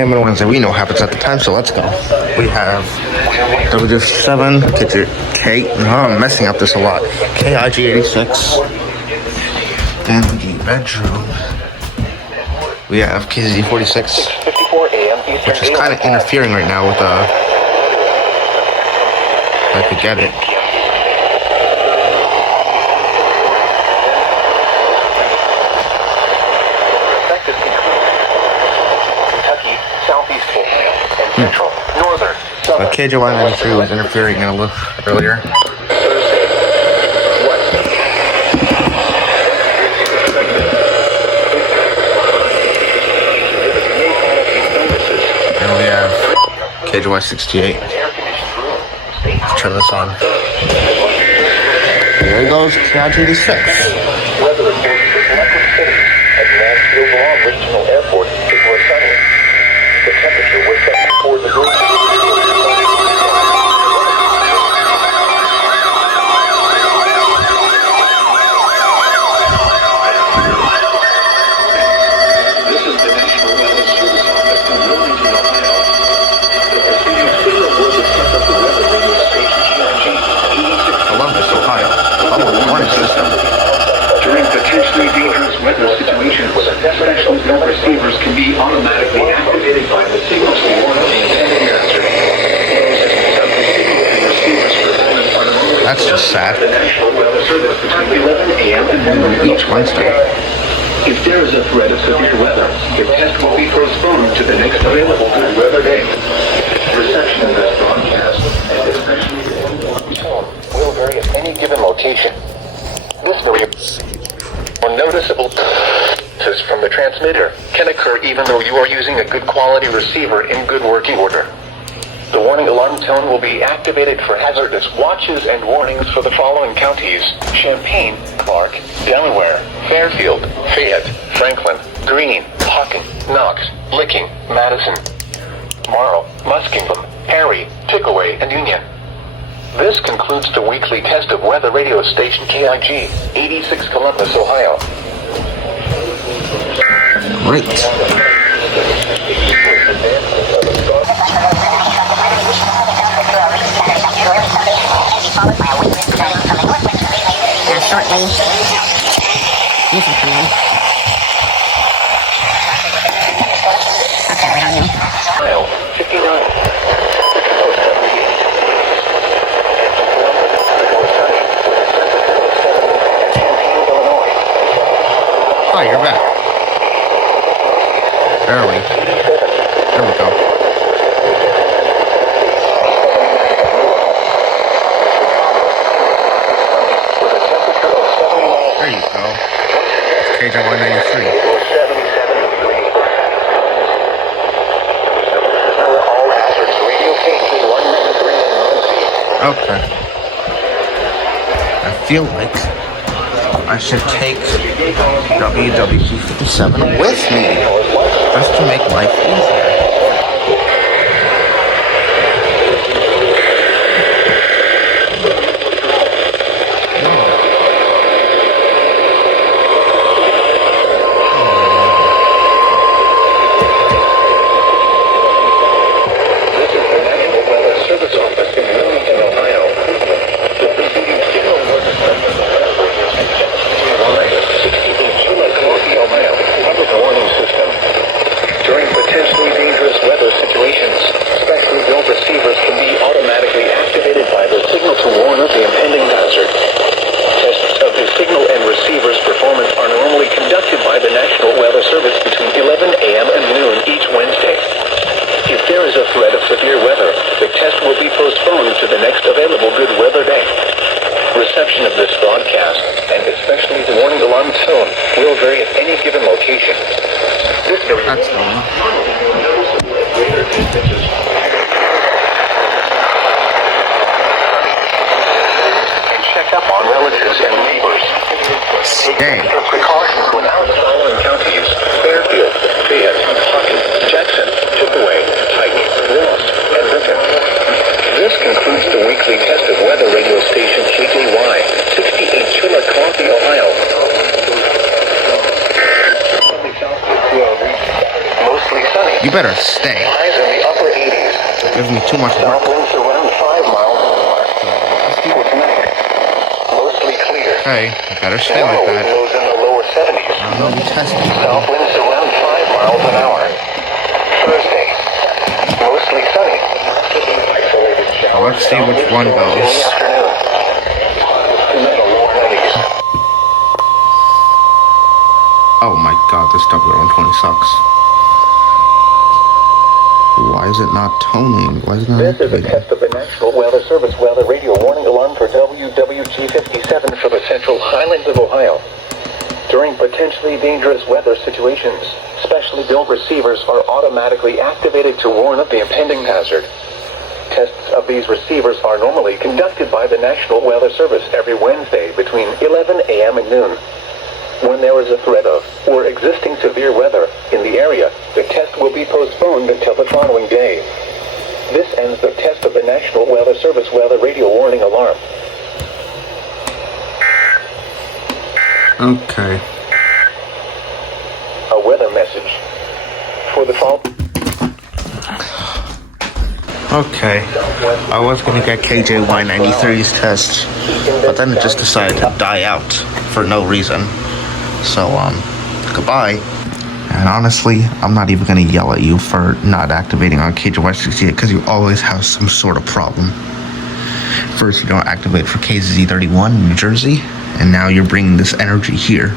AM on Wednesday. We know what happens at the time, so let's go. We have W7, I'm messing up this a lot. KIG86. Then the bedroom. We have KZ46, which is kind of interfering right now with I could get it. But KJ193 was interfering a little earlier. And we have KJ68. Let's turn this on. There goes KJ86. Regional Airport, it was sunny. The temperature was set toward the green. This is the National Weather Service Office in Wilmington, Ohio. The preceding signal was a set up the weather radio station Columbus, Ohio. Public warning system. During potentially dangerous weather situations, special bell receivers can be automatically activated by the signal That's just sad. The National Weather Service between 11 a.m. and 1 each Wednesday. If there is a threat of severe weather, the test will be postponed to the next available good weather day. Reception of this broadcast and especially the tone will vary at any given location. This or noticeable from the transmitter can occur even though you are using a good quality receiver in good working order. The warning alarm tone will be activated for hazardous watches and warnings for the following counties: Champaign, Clark, Delaware, Fairfield, Fayette, Franklin, Greene, Hocking, Knox, Licking, Madison, Marl, Muskingum, Erie, Pickaway, and Union. This concludes the weekly test of weather radio station KIG 86 Columbus, Ohio. Great. Now shortly, you can come in. Okay, wait on you. Ohio, 59. Oh, you're back. Barely. There we go. There you go. It's KJ193. Okay. I feel like I should take WWQ57 with me, just to make life easier. This is the National Weather Service Office in Wilmington, Ohio. The preceding signal was a set of the weather radio station. 68 Ohio, public warning system. During potentially dangerous weather situations, specially built receivers can be automatically activated by the signal to warn of the impending hazard. Tests of the signal and receiver's performance are normally conducted by the National Weather Service between 11 a.m. and noon each Wednesday. If there is a threat of severe weather, the test will be postponed to the next available good weather day. Reception of this broadcast, and especially the warning alarm tone, will vary at any given location. This That's and check up on relatives residents and neighbors. Stay. For precautions without the following counties: Fairfield, Fayette, Hawkins, Jackson, Chippewa, Pike, Ross, and Benton. This concludes the weekly test of weather radio station KJY, 68 Chillicothe, Ohio. Mostly sunny. You better stay. Highs in the upper 80s. Gives me too much work. South winds around 5 miles an hour. For tonight, mostly clear. Okay, you better stay like Tomorrow, that. lows in the lower 70s. I'm gonna be testing. South winds around 5 miles an hour. Thursday, mostly sunny. Isolated showers. Let's see which one In the goes. afternoon. Tonight, lower 90s. Oh my god, this W120 sucks. Why is it not toning? Why is it not This is a activating? test of the National Weather Service weather radio warning alarm for WWG57 for the central highlands of Ohio. During potentially dangerous weather situations, specially built receivers are automatically activated to warn of the impending hazard. Tests of these receivers are normally conducted by the National Weather Service every Wednesday between 11 a.m. and noon. When there is a threat of or existing severe weather in the area, the test will be postponed until the following day. This ends the test of the National Weather Service weather radio warning alarm. Okay. A weather message. For the fall. Okay. I was gonna get KJY93's test, but then it just decided to die out for no reason. So, goodbye. And honestly, I'm not even gonna yell at you for not activating on KJY68 because you always have some sort of problem. First, you don't activate for KZ31 in New Jersey, and now you're bringing this energy here.